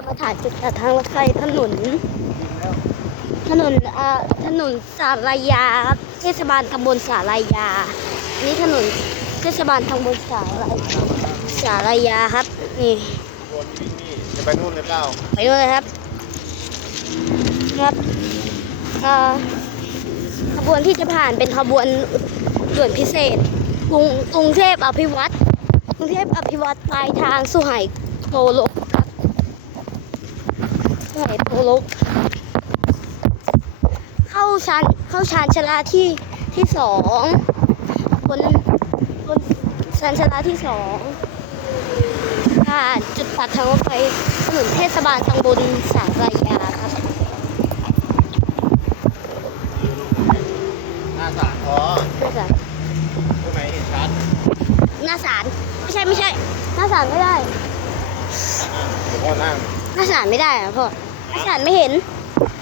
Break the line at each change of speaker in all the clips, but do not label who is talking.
จะมาถ่ายจุดตัดทางรถไฟถนน ถนนเอ่อถนนสารยาครับเทศบาลตำบลสารยาอันนี้ถนนเทศบาลตำบลสารสารยาครับ นี่
วนวิ่งนี่จะไปนู่นหรือเปล่า
ไปดูเลยครับ ครับเอ่อขบวนที่จะผ่านเป็นขบวนด่วนพิเศษกรุงกรุงเทพอภิวัตรกรุงเทพอภิวัตรปลายทางสุไหงโกลก ครับสุไหงโกลกเข้าชั้นเข้าชานชาลาที่ที่สองบนบนชานชาลาที่สองผ่านจุดตัดทางรถไฟถนนเทศบาลตำบลสารยาครับ
หน้าศาลอ๋อ
หน้าศาล
ตรงไหนเห็นชัด
หน้าศาลไม่ใช่ไม่ใช่ หน้าศาลไม่ได้
อะเดี๋ยวพ่อนั่ง
หน้าศาลไม่ได้อะพ่อ หน้าศาลไม่เห็น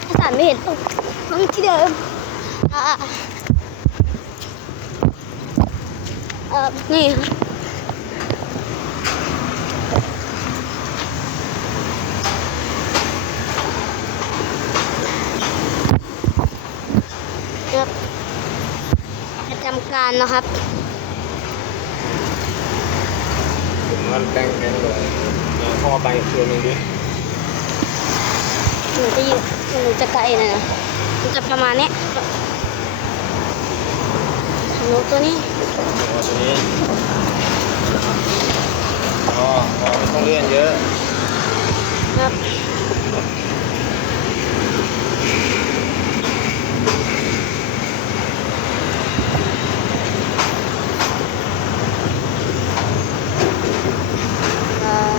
หน้าศาลไม่เห็นตรงตรงที่เดิมอ่าเออนี่ครับประจำการนะครับ
ถึงมันแต่งกันเลยพ่อไปคืนนึงดิ
หนูจะอยู่หนูจะไกลนะมันจะประมาณนี้ยหนูตัวนี้
ตัวนี้อ๋อต้องเลื่อนเยอะ
ครับเอ่อ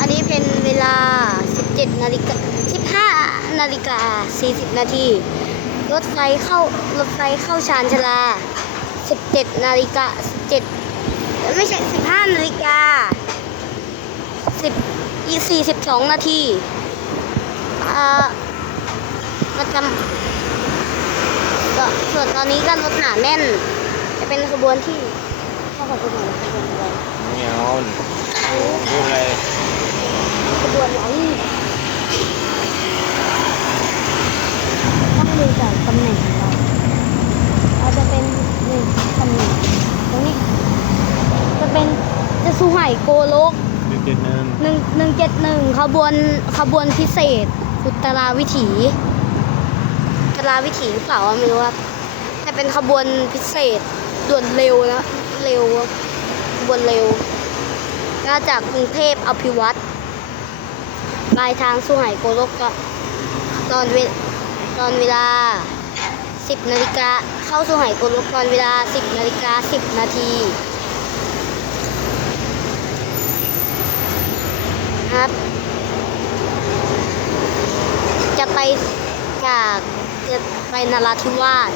อันนี้เป็นเวลา 17นาฬิกา15นาฬิกา 40 นาที รถไฟเข้ารถไฟเข้าชานชาลา 17 นาฬิกา 17 ไม่ใช่ 15 นาฬิกา 10อี42 นาทีอ่าประจำก็ส่วนตอนนี้ก็รถหนาแน่น จะเป็นขบวนที่เข้าขบวนไหนขบวนอะไร
เหนียวดูอะไร
ขบวนไหนต้องดูจากตำแหน่งของเราเราจะเป็นหนึ่งตำแหน่งตรงนี้ จะเป็นจะสุไหงโกโลก
หนึ่งเจ็ดหนึ่ง
หนึ่งหนึ่งเจ็ดหนึ่งขบวนขบวนพิเศษอุตราวิถีอุตราวิถีหรือเปล่าไม่รู้ครับแต่เป็นขบวนพิเศษด่วนเร็วนะเร็วขบวนเร็วมาจากกรุงเทพอภิวัตรปลายทางสุไหงโกลกก็ตอนเวตอนเวลา 10นาฬิกาเข้าสุไหงโกลกตอนเวลา 10นาฬิกา10 นาทีครับ จะไปจากจะไปนราธิวาส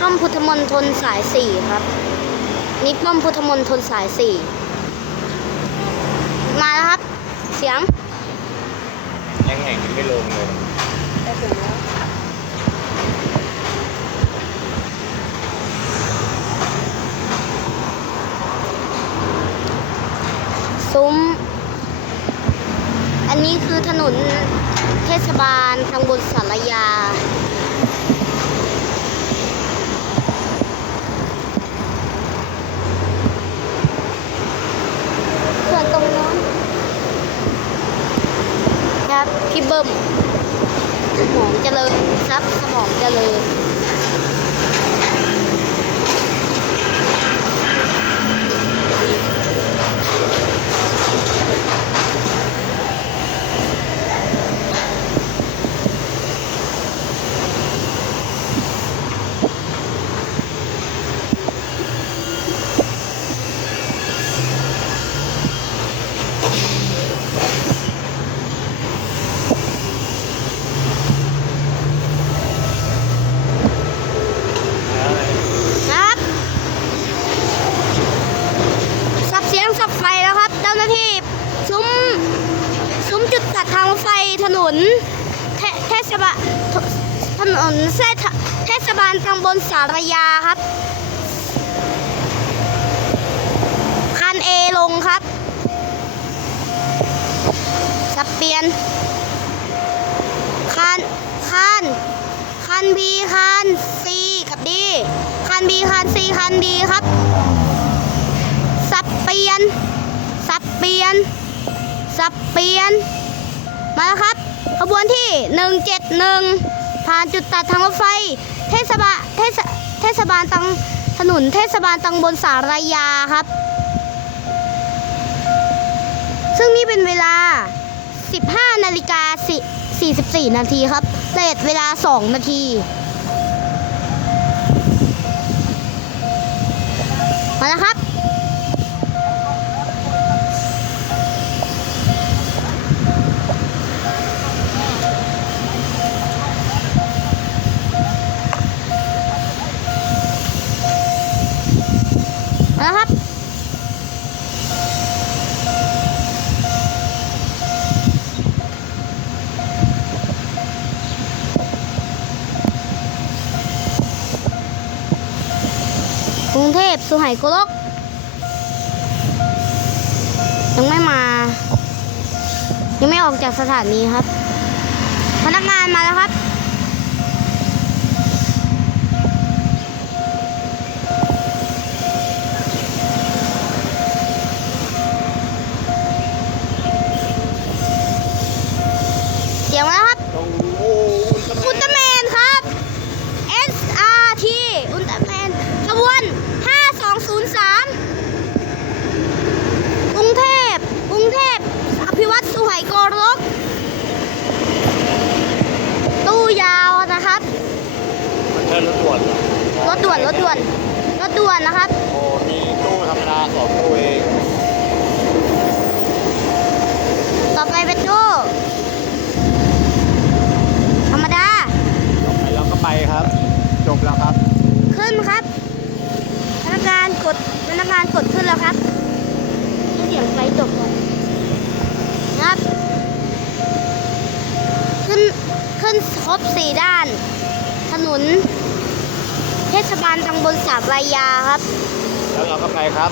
ป้อมพุทธมณฑลสายสี่ครับ นี่ป้อมพุทธมณฑลสายสี่ มาแล้วครับ เสียง
ยังแห่งยังไม่ลงเลย
จะถึงแล้วซุ้ม อันนี้คือถนนเทศบาลตำบลสารยา ส่วนตรงโน้นครับพี่เบิ้มสมอง เจริญครับ สมองเจริญ ศบาลถนนเส้นเทศบาลตำบลสารยาครับ คันเอลงครับ สับเปลี่ยน คัน คัน คันบีคันซีกับดีคันบีคันซีคันดีครับ สับเปลี่ยน สับเปลี่ยน สับเปลี่ยน มาแล้วครับ บวนที่ 171 ผ่านจุดตัดทางรถไฟ เทศบาลเทศเทศบาลตังถนนเทศบาลตังบนสารยาครับ ซึ่งนี่เป็นเวลา 15 นาฬิกา44 นาทีครับเลทเวลา 2 นาทีมาแล้วครับ มาแล้วครับ กรุง เทพสุไหงโกลก ยังไม่มา ยังไม่ออกจากสถานีครับ พนักงานมาแล้วครับ เสียงมาแล้วครับ
ตรงโอ้อุล
อุลตร้าแมนครับ SRT อุลตร้าแมนขบวน 5203 กรุงเทพ กรุงเทพ อภิวัตสุไหงโกรก ตู้ยาวนะครับ
มันใช่ รถด่วนเหรอ
รถด่วนรถด่วนรถด่วนนะครับ
โอ้มีตู้ธรรมดาสองตู้เอง
ต่อไปเป็นตู้ธรรมดา
ต่อไปเราก็ไปครับ จบแล้วครับ
ขึ้นครับพนักงานกดพนักงานกดขึ้นแล้วครับให้เสียงไฟจบก่อนนะครับ ขึ้นขึ้นครบสี่ด้าน ถนนเท ศบาลตำบลสามรายาครับ
แล้วเราก็ไปครับ